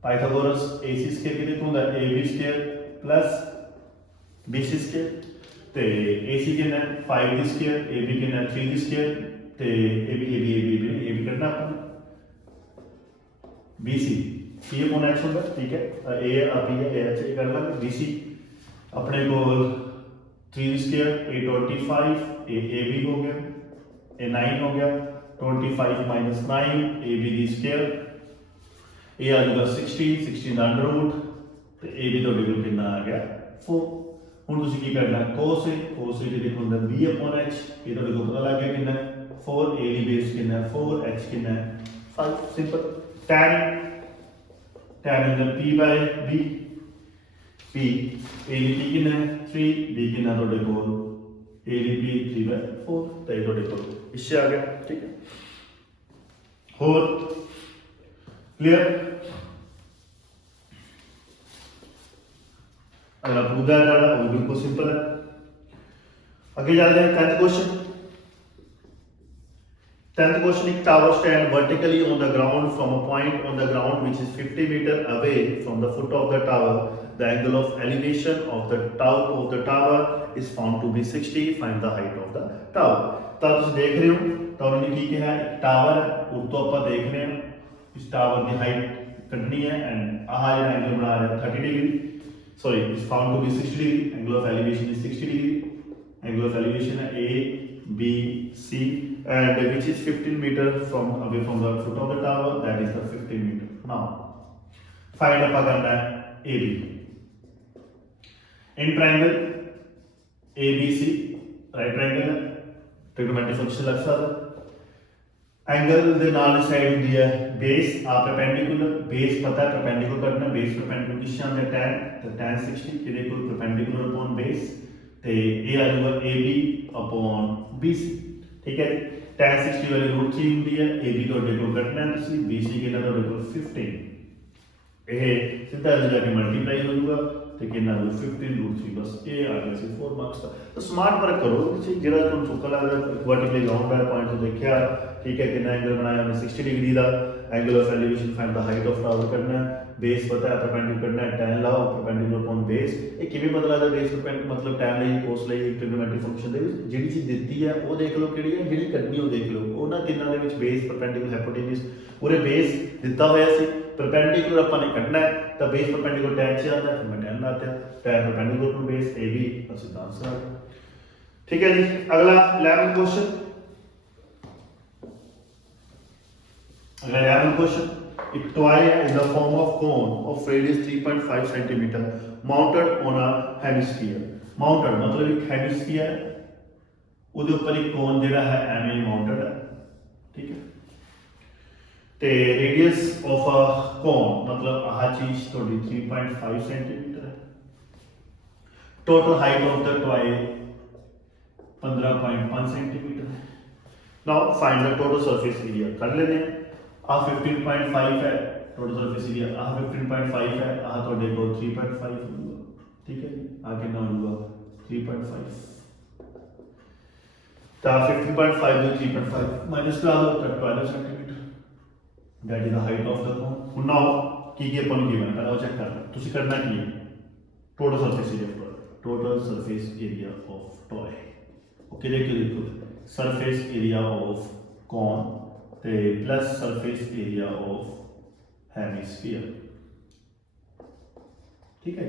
Pythagoras AC square कितने होता है AB square plus BC square ते AC कितना 5 दी स्क्वायर AB कितना 3 दी स्क्वायर ते AB करना अपन BC C अपॉन H होगा ठीक है A B है H कर ला BC अपने को 3 दी स्क्वायर A 25 AB हो गया A 9 हो गया 25 minus 9 AB the square A आ जाएगा 16 अंडर रूट तो A भी ਤੁਹਾਡੇ ਕੋਲ ਕਿੰਨਾ ਆ ਗਿਆ 4 ਹੁਣ ਤੁਸੀਂ ਕੀ ਕਰਨਾ cos A ਜਿਹਦੇ ਕੋਲ ਹੁੰਦਾ B upon H ਇਹ ਤੁਹਾਡੇ ਕੋਲ ਪਤਾ ਲੱਗ ਗਿਆ ਕਿੰਨਾ 4 A ਦੀ ਬੇਸ ਕਿੰਨਾ 4 H ਕਿੰਨਾ 5 ਸਿੰਪਲ tan ਹੁੰਦਾ P by B P A the P ਕਿੰਨਾ 3 B ਕਿੰਨਾ ਤੁਹਾਡੇ ਕੋਲ A ਦੀ P 3 by 4 ਤਾਂ ਇਹ ਤੁਹਾਡੇ ਕੋਲ ਇਸੇ ਆ ਗਿਆ ਠੀਕ ਹੈ ਹੋਰ क्लियर अगला पूरा डाला वो बिल्कुल सिंपल है आगे चलते हैं 10th क्वेश्चन एक tower stand vertically on the ground from a point on the ground which is 50 metre away from the foot of the tower the angle of elevation of the tower is found to be 60 find the height of the tower ਤਾਂ ਤੁਸੀਂ ਦੇਖ ਰਹੇ ਹੋ ਤਾਂ ਉਹਨਾਂ ਨੇ ਕੀ ਕਿਹਾ ਇੱਕ ਟਾਵਰ ਉਸ ਤੋਂ ਆਪਾਂ ਦੇਖ ਰਹੇ ਹਾਂ इस टावर की हाइट कटनी है एंड आह जो एंगल बना रहा है 30 degree sorry is found to be 60 degree angle of elevation is 60 degree angle of elevation है A B C and which is 15 metre from away from the foot of the tower that is the 15 metre now find up करना है AB in triangle ABC right triangle है trigonometric function लग सकता है angle दे नाल side हुंदी है base आ perpendicular base पता है परपेंडिकुलर करना बेस परपेंडिकुलर किससे आंदा tan तो tan 60 किदे कोल परपेंडिकुलर अपॉन बेस ते ए आ जाऊगा AB अपॉन BC ठीक है tan 60 वाली रूट की हुंदी है AB ਤੁਹਾਡੇ ਕੋਲ ਕੱਢਣਾ ਹੈ ਤੁਸੀਂ BC ਕਿੰਨਾ ਤੁਹਾਡੇ ਕੋਲ 15 ਇਹ ਸਿੱਧਾ ਜਾ ਕੇ ਮਲਟੀਪਲਾਈ ਹੋ ਜਾਊਗਾ ਤੇ ਕਿੰਨਾ ਹੋ 15 रूट 3 बस ਇਹ ਆ ਗਿਆ ਸੀ 4 ਮਾਰਕਸ ਦਾ ਤਾਂ ਸਮਾਰਟ ਵਰਕ ਕਰੋ ਤੁਸੀਂ ਜਿਹੜਾ ਤੁਹਾਨੂੰ ਤੁੱਕਾ ਲੱਗਦਾ ਵਰਟੀਕਲੀ ਰਾਉਂਡ ਬਾਈ ਪੁਆਇੰਟ ਤੋਂ ਦੇਖਿਆ ठीक है कितना एंगल बनाया हमने 60 डिग्री का angle of elevation find the height of tower करना है बेस पता है परपेंडिकुलर करना है tan लाओ परपेंडिकुलर अपॉन बेस ये किਵੇਂ पता लगदा बेस परपेंडिकुलर मतलब tan ਲਈ cos ਲਈ ट्रिग्नोमेट्रिक फंक्शन ਦੇ ਵਿੱਚ ਜਿਹੜੀ ਚੀਜ਼ ਦਿੱਤੀ ਹੈ ਉਹ ਦੇਖ ਲਓ ਕਿਹੜੀ ਹੈ ਜਿਹੜੀ ਕੱਢਣੀ ਉਹ ਦੇਖ ਲਓ ਉਹਨਾਂ ਤਿੰਨਾਂ ਦੇ ਵਿੱਚ ਬੇਸ परपेंडिकुलर हाइपोटेन्यूज पूरे बेस ਦਿੱਤਾ ਹੋਇਆ ਸੀ परपेंडिकुलर ਆਪਾਂ ਨੇ ਕੱਢਣਾ ਹੈ ਤਾਂ बेस परपेंडिकुलर tan ਚ ਆਉਂਦਾ ਫਿਰ मैं tan ਲਾਤਾ tan perpendicular upon base AB ਅਸੀਂ ਤਾਂ ਆंसर आ गया ठीक है जी अगला 11th क्वेश्चन अगर 11th क्वेश्चन एक टॉय है in the form of cone of radius 3.5 centimetre mounted on a hemisphere mounted मतलब एक हेमिस्फीयर ਉਹਦੇ ਉੱਪਰ ਇੱਕ ਕੋਨ ਜਿਹੜਾ ਹੈ ਐਵੇਂ ਮਾਊਂਟਡ ਹੈ ਠੀਕ ਹੈ ਤੇ ਰੇਡੀਅਸ ਆਫ ਅ ਕੋਨ ਮਤਲਬ ਆਹ ਚੀਜ਼ ਤੁਹਾਡੀ 3.5 सेंटीमीटर है total height of the toy 15.5 centimetre है now find the total surface area कर लेते हैं आ 15.5 है टोटल सरफेस एरिया आ 15.5 है आ ਤੁਹਾਡੇ ਕੋਲ 3.5 ਹੋਊਗਾ ਠੀਕ ਹੈ ਜੀ ਆ ਕਿੰਨਾ ਹੋਊਗਾ 3.5 ਤਾਂ 15.5 ਤੋਂ 3.5 ਮਾਈਨਸ ਕਰਾ ਦੋ ਤਾਂ 12 centimetre that is the height of the cone ਹੁਣ ਨਾਓ ਕੀ ਕੀ ਆਪਾਂ ਨੂੰ ਗਿਵਨ ਪਹਿਲਾਂ ਉਹ ਚੈੱਕ ਕਰਨਾ ਤੁਸੀਂ ਕਰਨਾ ਕੀ ਹੈ total surface area total surface area of toy okay ਦੇਖੋ ਸਰਫੇਸ ਏਰੀਆ ਆਫ cone ਤੇ plus surface area of hemisphere ठीक है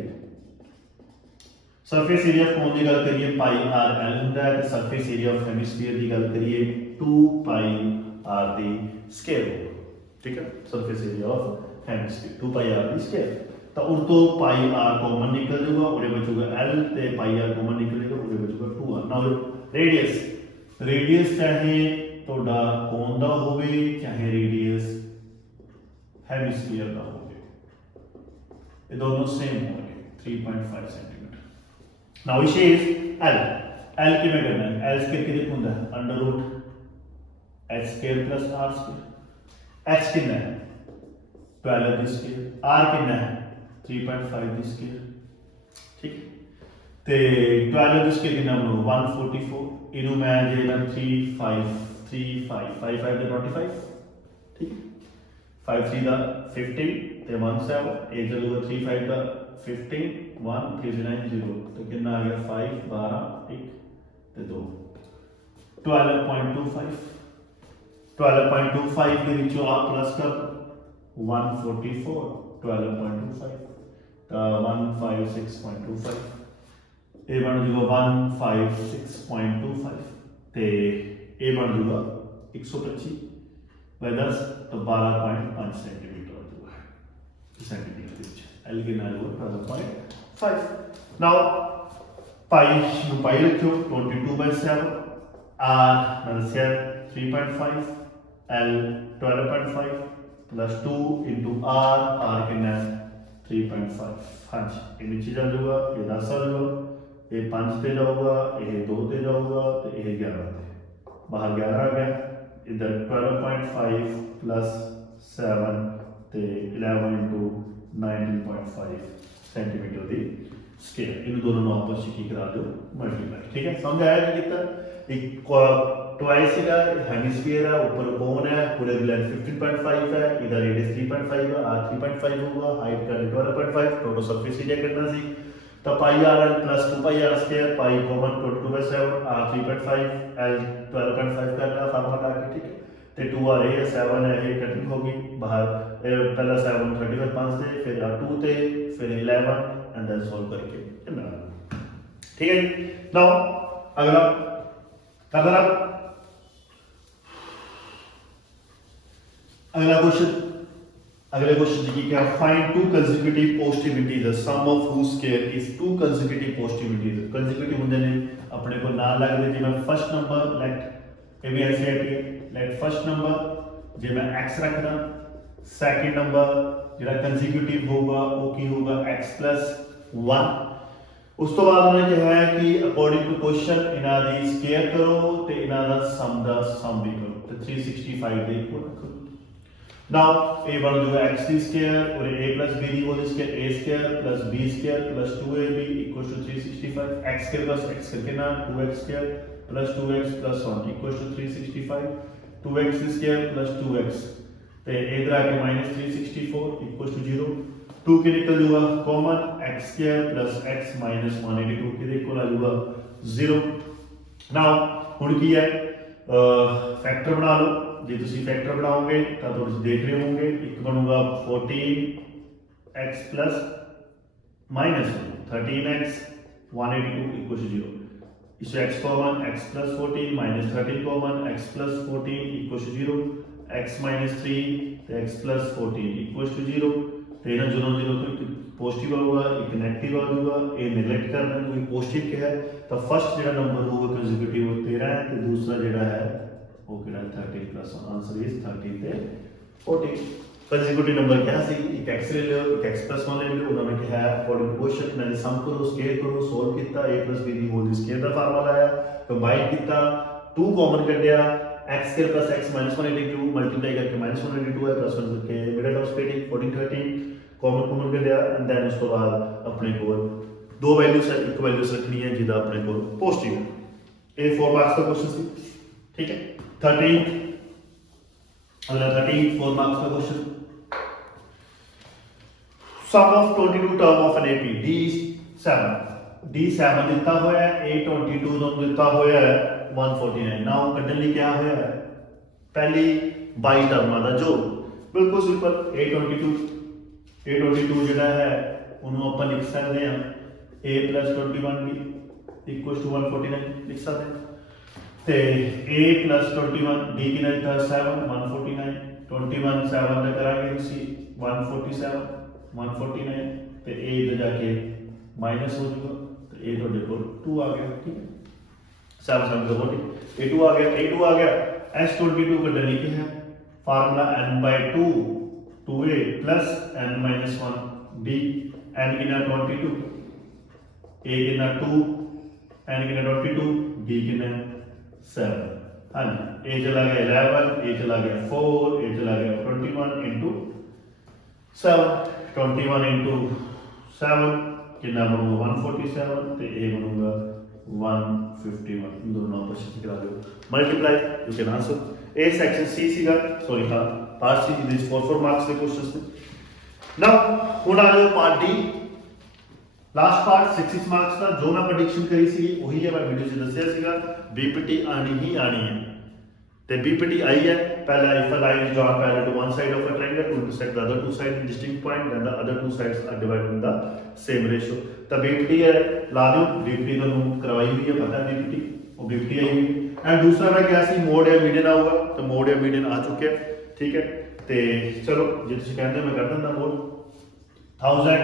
सरफेस एरिया कोन की गल करिए पाई आर एल हुंदा है ते सरफेस एरिया ऑफ हेमिस्फीयर की गल करिए 2 पाई आर दी स्क्वायर ठीक है surface area of hemisphere 2 pi r दी स्क्वायर तो उस तो पाई आर कॉमन निकल जाऊगा उरे बचूगा एल ते पाई आर कॉमन निकल जाएगा उरे बचूगा 2 आर नाउ रेडियस चाहे ਤੁਹਾਡਾ ਕੋਨ ਦਾ ਹੋਵੇ ਚਾਹੇ ਰੇਡੀਅਸ ਹੈਮਿਸਫੀਅਰ ਦਾ ਹੋਵੇ ਇਹ ਦੋਨੋਂ ਸੇਮ ਹੋਣਗੇ 3.5 सेंटीमीटर नाउ इसे इज एल किਵੇਂ ਕਰਨਾ ਹੈ एल स्क्वायर ਕਿਹਦੇ ਹੁੰਦਾ ਹੈ under root h square plus r square h कितना है 12 ਦੀ स्क्वायर r कितना है 3.5 ਦੀ स्क्वायर ठीक ਤੇ 12 ਦੀ स्क्वायर कितना ਹੋਊਗਾ 144 ਇਹਨੂੰ ਮੈਂ ਜੇ 35 5 5 5 ਤੇ 25 ठीक 5 3 ਦਾ 15 ਤੇ 1 7 ਇਹ ਚੱਲੂਗਾ 3 5 ਦਾ 15 1 3 9 0 ਤੇ ਕਿੰਨਾ ਆ ਗਿਆ 5 12 1 ਤੇ 2 12.25 12.25 ਦੇ ਵਿੱਚੋਂ ਆ ਪਲੱਸ ਕਰ 144 12.25 ਤਾਂ 156.25 ਇਹ ਬਣ ਜੂਗਾ 156.25 ਤੇ ਇਹ ਬਣ ਜੂਗਾ 125 ਬਾਈ 10 ਤਾਂ 12.5 ਸੈਂਟੀਮੀਟਰ ਆ ਜੂਗਾ ਸੈਂਟੀਮੀਟਰ ਵਿੱਚ ਐਲ ਕਿੰਨਾ ਆਊਗਾ 12.5 ਨਾਓ ਪਾਈ ਨੂੰ ਪਾਈ ਰੱਖਿਓ 22/7 r ਨਾਲ share 3.5 l 12.5 plus 2 into r कितना है 3.5 हाँ जी ये नीचे जा जाऊगा ये 10 आ जाऊगा ये 5 ते जाऊगा ये 2 ते जाऊगा तो ये 11 ते बाहर 11 आ गया इधर 12.5 plus 7 ते 11 into 19.5 centimetre the scale in दोनों को आपस में की करा दो मल्टीप्लाई ठीक है समझ आया कि कितना एक ट्वाइस है हेमिस्फीयर है ऊपर बोन है पूरे लेंथ 15.5 है इधर रेडियस 3.5 है r 3.5 होगा हाइट का 12.5 टोटल सरफेस एरिया कितना सी तो पाई r प्लस 2 पाई r square pi common 22/7 r 3.5 l 12.5 करना फार्मूला आके ठीक है ते 2 r है 7 है ये कटिंग होगी बाहर पहला 7 35 5 से फिर 2 थे फिर 11 एंड देन सॉल्व करके कितना ठीक है नाउ अगला अगला अगले क्वेश्चन की क्या find two consecutive positive integers sum of whose square is two consecutive positive integers consecutive ਹੁੰਦੇ ਨੇ ਆਪਣੇ ਕੋਲ ਨਾਲ ਲੱਗਦੇ ਜੇ ਮੈਂ ਫਸਟ ਨੰਬਰ ਲੈਟ ਇਹ ਵੀ ਐਸੇ ਹੈ ਲੈਟ ਫਸਟ ਨੰਬਰ ਜੇ ਮੈਂ x ਰੱਖਦਾ ਸੈਕਿੰਡ ਨੰਬਰ ਜਿਹੜਾ ਕੰਸੇਕਿਊਟਿਵ ਹੋਊਗਾ ਉਹ ਕੀ ਹੋਊਗਾ x 1 ਉਸ ਤੋਂ ਬਾਅਦ ਉਹਨੇ ਕਿਹਾ ਹੈ ਕਿ ਅਕੋਰਡਿੰਗ ਟੂ ਕੁਐਸਚਨ ਇਹਨਾਂ ਦੀ ਸਕੁਅਰ ਕਰੋ ਤੇ ਇਹਨਾਂ ਦਾ ਸਮ ਵੀ ਕਰੋ ਤੇ 365 ਦੇ ਇਕੁਅਲ ਰੱਖੋ ਨਾਓ a ਬਣ ਜਾਊਗਾ x ਦੀ ਸਕੁਅਰ ਔਰ a b the whole square a square b square 2ab 365 x square x करके ना 2x square 2x 1 365 2x square 2x ਤੇ ਇਧਰ ਆ ਕੇ -364 0 2 के निकल जाऊगा common x square x minus 182 के इक्वल आ जाऊगा 0 नाउ हुन की है फैक्टर बना लो जे तुसी फैक्टर बनाओगे तो तुम देख रहे होंगे एक बनूगा 14x plus minus 13x 182 equal 0 इसे x common x plus 14 minus 13 common x plus 14 equal 0 x minus 3 तो x प्लस 14 इक्वल 0 तेरह जोनों जीरो तो पॉजिटिव आऊगा एक नेगेटिव आऊगा ये नेगलेक्ट करना कोई पॉजिटिव क्या है तो फर्स्ट जो नंबर होगा कंसेक्यूटिव वो 13 है तो दूसरा जो है वो कितना 13 प्लस 1 आंसर इज 13 ते 14 कंसेक्यूटिव नंबर क्या है एक x ले लो एक x प्लस 1 ले लो उन्होंने क्या है अकॉर्डिंग टू क्वेश्चन मैंने सम करो स्क्वायर करो सॉल्व किया a + b दी होल स्क्वायर दा फार्मूला आया कंबाइन किया 2 कॉमन कढिया x square plus x minus 182 multiply करके माइनस 182 है प्लस 1 करके middle of splitting 14 13 common common कर लिया एंड देन उस तो बाद अपने को दो वैल्यूज है एक वैल्यूज रखनी है जिदा अपने को पॉजिटिव है ए 4 मार्क्स का क्वेश्चन सी ठीक है 13 अगला 13 4 मार्क्स का question sum of 22 term of an AP d7 ਦਿੱਤਾ ਹੋਇਆ ਹੈ a22 ਨੂੰ ਦਿੱਤਾ ਹੋਇਆ ਹੈ 149 ਨਾउ ਕੱਢਣ ਲਈ ਕਿਹਾ ਹੋਇਆ ਹੈ ਪਹਿਲੀ 22 ਟਰਮਾਂ ਦਾ ਜੋ ਬਿਲਕੁਲ ਸਿੰਪਲ a22 ਜਿਹੜਾ ਹੈ ਉਹਨੂੰ ਆਪਾਂ ਲਿਖ ਸਕਦੇ ਹਾਂ a + 21b = 149 ਲਿਖ ਸਕਦੇ ਹਾਂ ਤੇ a + 21 d ਕਿੰਨਾ ਦਿੱਤਾ 7 149 21 7 ਦਾ ਕਰਾਂਗੇ ਤੁਸੀਂ 149 ਤੇ a ਇਧਰ ਜਾ ਕੇ ਮਾਈਨਸ ਹੋ ਜਾਊਗਾ ਤੇ a ਤੁਹਾਡੇ ਕੋਲ 2 ਆ ਗਿਆ ਠੀਕ ਹੈ 7 7 ਦਾ a2 आ गया s22 का डली क्या है formula n/2 2a plus n minus 1 b n कितना 22 a कितना 2 n कितना 22 b कितना 7 हाँ जी a चला गया 11 a चला गया 4 a चला गया 21 into 7 21 into 7 कितना बनूंगा 147 तो a बनूंगा 151 दोनों आपस में करा दो multiply you can answer A section C सीगा सॉरी हाँ पार्ट सी जिहदे 4 मार्क्स के क्वेश्चंस ने ना हुण आ जाओ part D last part 6 marks का जो मैं प्रेडिक्शन करी सी वही है मैं वीडियो च दस्सिया सीगा बीपीटी आनी ही आनी है तो बीपीटी आई है पहला if a line is drawn parallel to one side of a triangle to intersect the other two sides in distinct point then the other two sides are divided in the same ratio तो BPT है ला दो BPT तो करवाई हुई है पता है BPT वो बीपीटी आई हुई एंड दूसरा मैं क्या सी मोड या मीडियन आऊगा तो मोड या मीडियन आ चुके हैं ठीक है तो चलो जे तुसीं कहंदे मैं कर दिंदा मोड 1000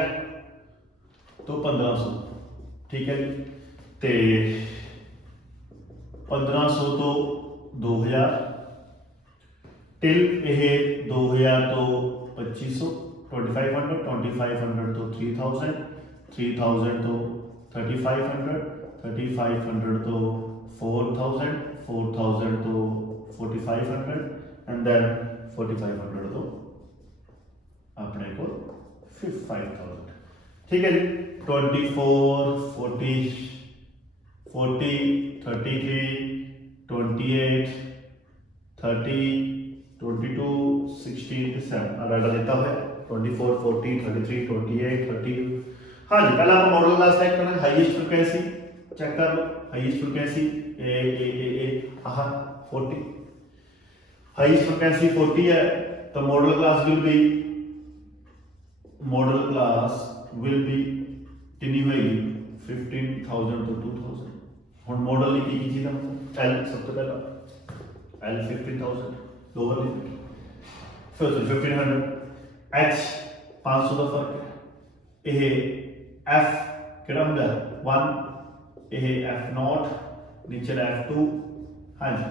तो 1500 ठीक है जी तो 1500 तो 2000 टिल यह 2000 तो 2500 2500 2500 तो 3000 3000 तो 3500 3500 तो 4000 4000 तो 4500 एंड देन 4500 तो अपने को 5000 ठीक है जी 24 40 40 33 28 30 22 16 7 डाटा देता है 24 40 33 28 30 हाँ जी पहला आप मॉडल क्लास सेलेक्ट करना हाईएस्ट फ्रीक्वेंसी चेक कर लो हाईएस्ट फ्रीक्वेंसी ए आहा 40 हाईएस्ट फ्रीक्वेंसी 40 है तो मॉडल क्लास विल बी कितनी होएगी 15000 तो 2000 हुन मॉडल की चीज है एल सब तो पहला एल 15000 लोअर लिमिट फिर 1500 एच 500 का फर्क है यह एफ किहड़ा हुंदा 1 यह एफ नॉट नीचे F2 हाँ जी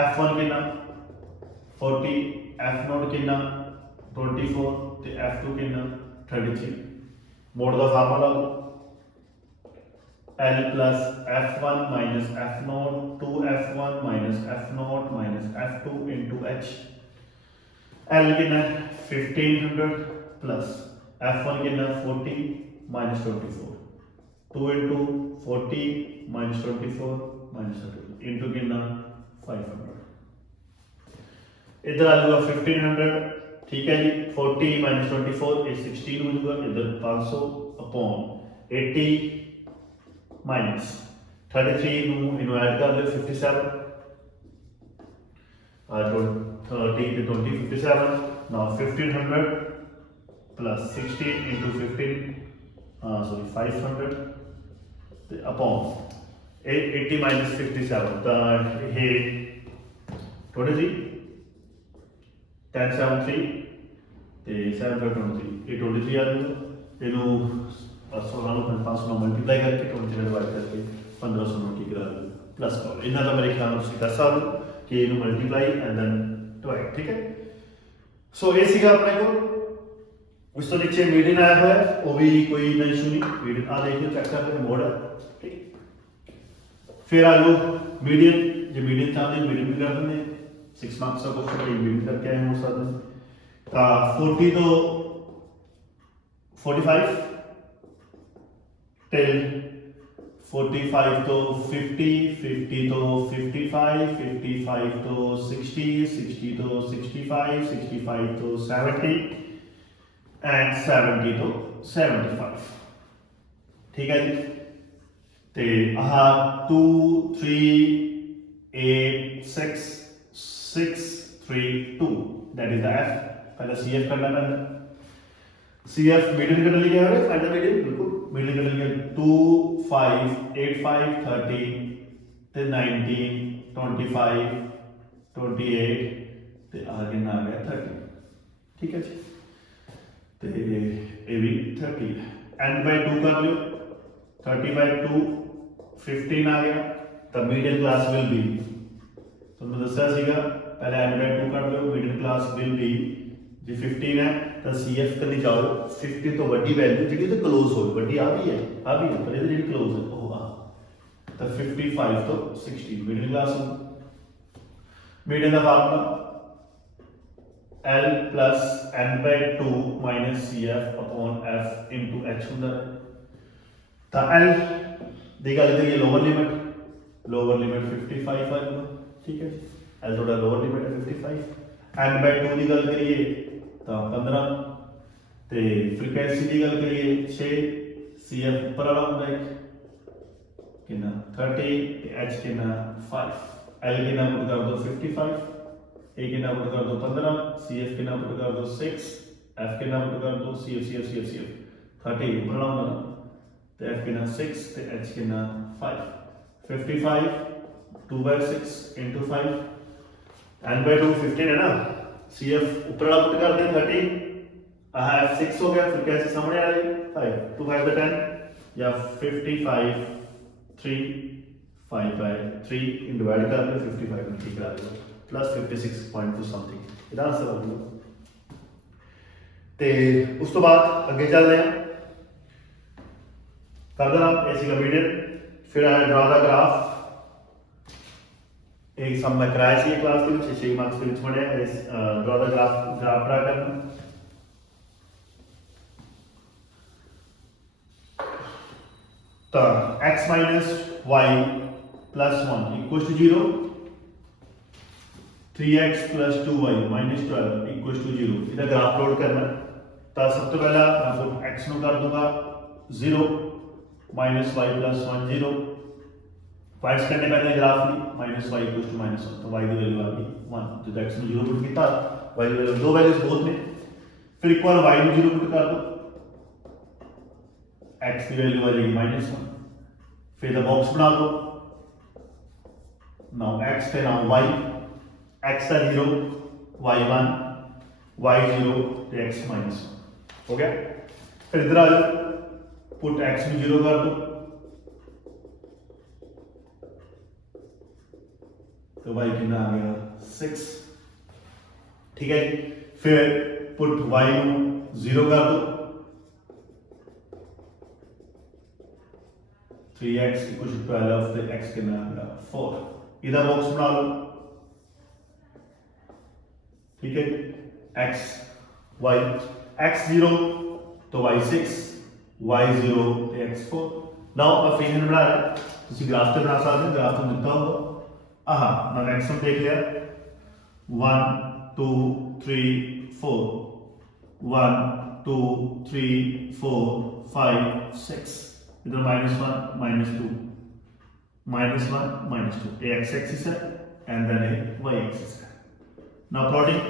F1 कितना 40 F नॉट कितना 24 ते F2 कितना 33 मोड का formula L plus F1 minus F0 2F1 minus F0 minus F2 into H L कितना 1500 plus F1 कितना 40 minus 24 2 into 40 minus 24 minus 32 into कितना 500 इधर आ जाएगा 1500 ठीक है जी 40 minus 24 is 16 हो जाएगा इधर 500 upon 80 minus 33 ਨੂੰ ਐਡ ਕਰ ਲਿਓ 57 30 to 20 57 now 1500 plus 16 into 15 sorry 500 ਤੇ upon 80 minus 57 ਤਾਂ ਇਹ 23 1073 ਤੇ 723 ਇਹ 23 ਆ ਜਾਊਗਾ ਇਹਨੂੰ 16 ਨੂੰ 500 ਨਾਲ ਮਲਟੀਪਲਾਈ ਕਰਕੇ 20 ਨਾਲ ਡਿਵਾਈਡ ਕਰਕੇ 1500 ਨੂੰ ਕੀ ਕਰਾ ਦਿਓ ਪਲੱਸ ਕਰੋ ਇਹਨਾਂ ਦਾ ਮੇਰੇ ਖਿਆਲ ਨਾਲ ਤੁਸੀਂ ਕਰ ਸਕਦੇ ਹੋ ਕਿ ਇਹਨੂੰ ਮਲਟੀਪਲਾਈ ਐਂਡ ਦੈਨ ਡਿਵਾਈਡ ਠੀਕ ਹੈ ਸੋ ਇਹ ਸੀਗਾ ਆਪਣੇ ਕੋਲ ਉਸ ਤੋਂ ਨੀਚੇ ਮੀਡੀਅਨ ਆਇਆ ਹੋਇਆ ਉਹ ਵੀ ਕੋਈ ਨਾ ਇਸ਼ੂ ਨਹੀਂ ਮੀਡੀਅਨ ਆ ਦੇਖੋ ਚੈੱਕ ਕਰਕੇ ਮੋਡ ਹੈ ਠੀਕ ਫਿਰ ਆ ਲੋ ਮੀਡੀਅਨ ਜੇ ਮੀਡੀਅਨ ਚਾਹੁੰਦੇ ਮੀਡੀਅਨ ਵੀ ਕਰ ਦਿੰਦੇ 6 ਮਾਰਕਸ ਦਾ ਕੁਐਸਚਨ ਕੋਈ ਮੀਡੀਅਨ ਕਰਕੇ ਆਏ ਹੋ ਸਕਦੇ ਤਾਂ 40 ਤੋਂ 45 till 45 to 50 50 to 55 55 to 60 60 to 65 65 to 70 and 70 to 75 ठीक है जी ते आहा 2 3 8 6 6 3 2 that is the F पहले CF करना पड़ता CF मीडियन करने लिया है फाइनल मीडियन बिल्कुल मीडियन करने लिया 2 5 8 5 13 ते 19 25 28 ते आगे ना आ गया 30 ठीक है जी ते ये भी 30 n by 2 कर लियो 30 by 2 15 आ गया तब मीडियन क्लास विल बी तो मैं दस्या सीगा पहले n by 2 कर लियो मीडियन क्लास विल बी जे 15 है तो CF करनी जाओ 50 तो वड्डी वैल्यू जी तो क्लोज हो वड्डी आ भी है पर ये जी क्लोज है वो आ तो 55 तो 60 मिडिल क्लास मीडियन का formula L plus n by 2 minus CF upon F into H ਹੁੰਦਾ ਤਾਂ L ਦੀ ਗੱਲ ਕਰੀਏ ਲੋਅਰ ਲਿਮਿਟ 55 ਆ ਜਾਊਗਾ ਠੀਕ ਹੈ L ਤੁਹਾਡਾ ਲੋਅਰ ਲਿਮਿਟ ਹੈ 55 n/2 की गल करिए तो 15, तो फ्रीक्वेंसी की गल करिए 6, CF उपर वाला होंगे कितना 30, H कितना 5, L कितना पुट कर दो 55, A कितना पुट कर दो 15, CF कितना पुट कर दो 6, F कितना पुट कर दो CF 30 उपर वाला होंगे तो F कितना 6 तो H कितना 5, 55 2/6 into 5, n/2 15 है ना, CF ऊपर वाला पुट कर दें 30, F 6 हो गया, फिर कैसे सामने आ रही 5, 2 5 10 या 55 3 5/3 इन डिवाइड कर लो 55 में ठीक आ जाएगा प्लस 56.2 समथिंग इधर आंसर आ गया। ते उस तो बाद अगे चलते हैं कर देना ऐसी मीडियन, फिर आया ड्रा द ग्राफ, एक सम मैं कराया सी क्लास के विच 6 मार्क्स के विच पढ़िया ड्रा द ग्राफ ड्रा करना। तो x minus y plus 1 equals to 0, 3x plus 2y minus 12 equals to 0, इधर ग्राफ प्लॉट करना। तो सब तो पहला मैं x नो कर दूंगा 0 minus y plus 1 0, फाइंड करने पहले graph Lee minus y equals to -1, तो y की वैल्यू आ गई 1, तो x में 0 पुट किया, y की वैल्यू दो वैल्यूज बोथ में, फिर एक बार y में 0 पुट कर दो, x की वैल्यू आ जाएगी -1, फिर द बॉक्स बना दो, नाउ x पे नाउ y, x का 0 y1 y0 तो x -1 हो गया। फिर इधर आ जाओ पुट x में 0 कर दो, तो y कितना आ गया 6, ठीक है। फिर पुट y में 0 कर दो, 3x equals to 12 तो x कितना आ गया 4, इधर बॉक्स बना लो, ठीक है। x y x 0 तो y 6, y 0 तो x 4। नाउ मैं फ्री हैंड बना रहा, तुम ग्राफ से बना सकते हो, ग्राफ में दिखता होगा आहा मैं मैक्सिमम देख लिया 1 2 3 4 1 2 3 4 5 6, इधर -1 -2 -1 -2 ये x एक्सिस है एंड देन ये y एक्सिस है। नाउ प्लॉटिंग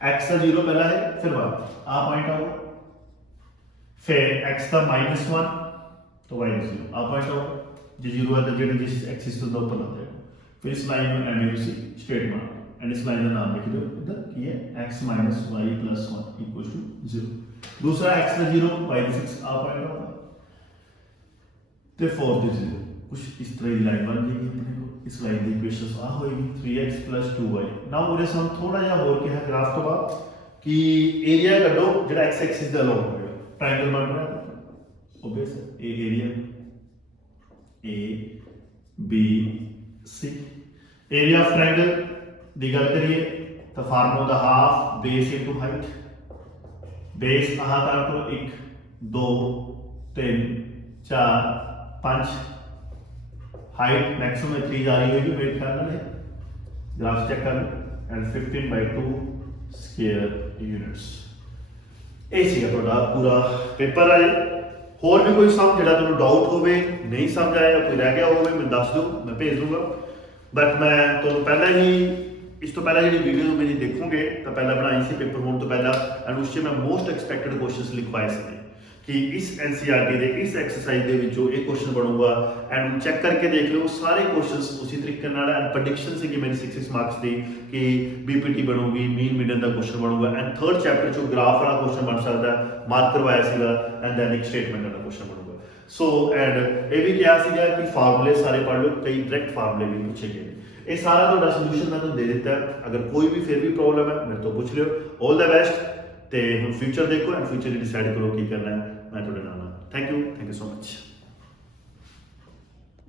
x का 0 पहला है, फिर y आ पॉइंट आओ, फिर x का -1 तो y 0 आ पॉइंट आओ, जो 0 है तो जेड जिस एक्सिस तो ऊपर होता है, फिर इस लाइन में and you see straight mark and इस लाइन का नाम लिख दो इधर कि ये x - y + 1 = 0। दूसरा x का 0 y 6 आ पॉइंट आओ, तो 4 दी 0 कुछ इस तरह की लाइन बन जाएगी अपने को, इस लाइन की इक्वेशन आ होएगी 3x + 2y। नाउ मेरे सामने थोड़ा जिहा और क्या है ग्राफ तो बाद कि एरिया कढो जेड़ा x एक्सिस दे अलोंग होगा, ट्रायंगल बन रहा है ओबवियस है, ए area A B C, area of triangle दी गल करिए तो फार्मूला दा half base into height, base आहा कर करो 1 2 3 4 5, हाइट मैक्सिमम 3 जा रही होगी, वेट करना है ग्राफ चेक करना एंड 15/2 स्क्वायर यूनिट्स। ਇਹ ਸੀਗਾ ਤੁਹਾਡਾ ਪੂਰਾ ਪੇਪਰ ਆ ਜੀ। ਹੋਰ ਵੀ ਕੋਈ ਸਮ ਜਿਹੜਾ ਤੁਹਾਨੂੰ ਡਾਊਟ ਹੋਵੇ ਨਹੀਂ ਸਮਝ ਆਇਆ ਕੋਈ ਰਹਿ ਗਿਆ ਹੋਵੇ ਮੈਨੂੰ ਦੱਸ ਦਿਓ, ਮੈਂ ਭੇਜ ਦੂੰਗਾ। ਬਟ ਮੈਂ ਤੁਹਾਨੂੰ ਪਹਿਲਾਂ ਹੀ ਇਸ ਤੋਂ ਪਹਿਲਾਂ ਜਿਹੜੀ ਵੀਡੀਓ ਮੇਰੀ ਦੇਖੋਗੇ ਤਾਂ ਪਹਿਲਾਂ ਬਣਾਈ ਸੀ ਪੇਪਰ ਹੋਣ ਤੋਂ ਪਹਿਲਾਂ, ਐਂਡ ਉਸ 'ਚ ਮੈਂ ਮੋਸਟ ਐਕਸਪੈਕਟਡ ਕੁਐਸਚਨਸ ਲਿਖਵਾਏ ਸੀ कि इस NCERT ਦੇ ਇਸ ਐਕਸਰਸਾਈਜ਼ ਦੇ ਵਿੱਚੋਂ ਇਹ ਕੁਐਸਚਨ ਬਣੂਗਾ ਐਂਡ ਚੈੱਕ ਕਰਕੇ ਦੇਖ ਲਿਓ ਸਾਰੇ ਕੁਐਸਚਨਸ ਉਸੇ ਤਰੀਕੇ ਨਾਲ, ਐਂਡ ਪ੍ਰੈਡਿਕਸ਼ਨ ਸੀ ਕਿ ਮੇਰੀ 6 ਮਾਰਕਸ ਦੀ ਕਿ BPT ਬਣੂਗੀ, ਮੀਨ ਮੀਡੀਅਨ ਦਾ ਕੁਐਸਚਨ ਬਣੂਗਾ, ਐਂਡ ਥਰਡ ਚੈਪਟਰ ਚੋਂ ਗ੍ਰਾਫ ਵਾਲਾ ਕੁਐਸਚਨ ਬਣ ਸਕਦਾ, ਮਾਰਕ ਕਰਵਾਇਆ ਸੀਗਾ, ਐਂਡ ਦੈਨ ਇੱਕ ਸਟੇਟਮੈਂਟ ਵਾਲਾ ਕੁਐਸਚਨ ਬਣੂਗਾ। ਸੋ ਐਂਡ ਇਹ ਵੀ ਕਿਹਾ ਸੀਗਾ ਕਿ ਫਾਰਮੂਲੇ ਸਾਰੇ ਪੜ੍ਹ ਲਓ, ਕਈ ਡਾਇਰੈਕਟ ਫਾਰਮੂਲੇ ਵੀ ਪੁੱਛੇ ਗਏ। ਇਹ ਸਾਰਾ ਤੁਹਾਡਾ ਸੋਲੂਸ਼ਨ ਮੈਂ ਤੁਹਾਨੂੰ ਦੇ ਦਿੱਤਾ ਹੈ, ਅਗਰ ਕੋਈ ਵੀ ਫਿਰ ਵੀ ਪ੍ਰੋਬਲਮ ਹੈ ਮੇਰੇ ਤੋਂ ਪੁੱਛ ਲਿਓ। ਆਲ ਦ ਬੈਸਟ, ਤੇ ਹੁਣ ਫਿਊਚਰ ਦੇਖੋ ਐਂਡ ਫਿਊਚਰ ਡਿਸਾਈਡ ਕਰੋ ਕੀ ਕਰਨਾ ਹੈ, ਮੈਂ ਤੁਹਾਡੇ ਨਾਲ ਹਾਂ। Thank you so much.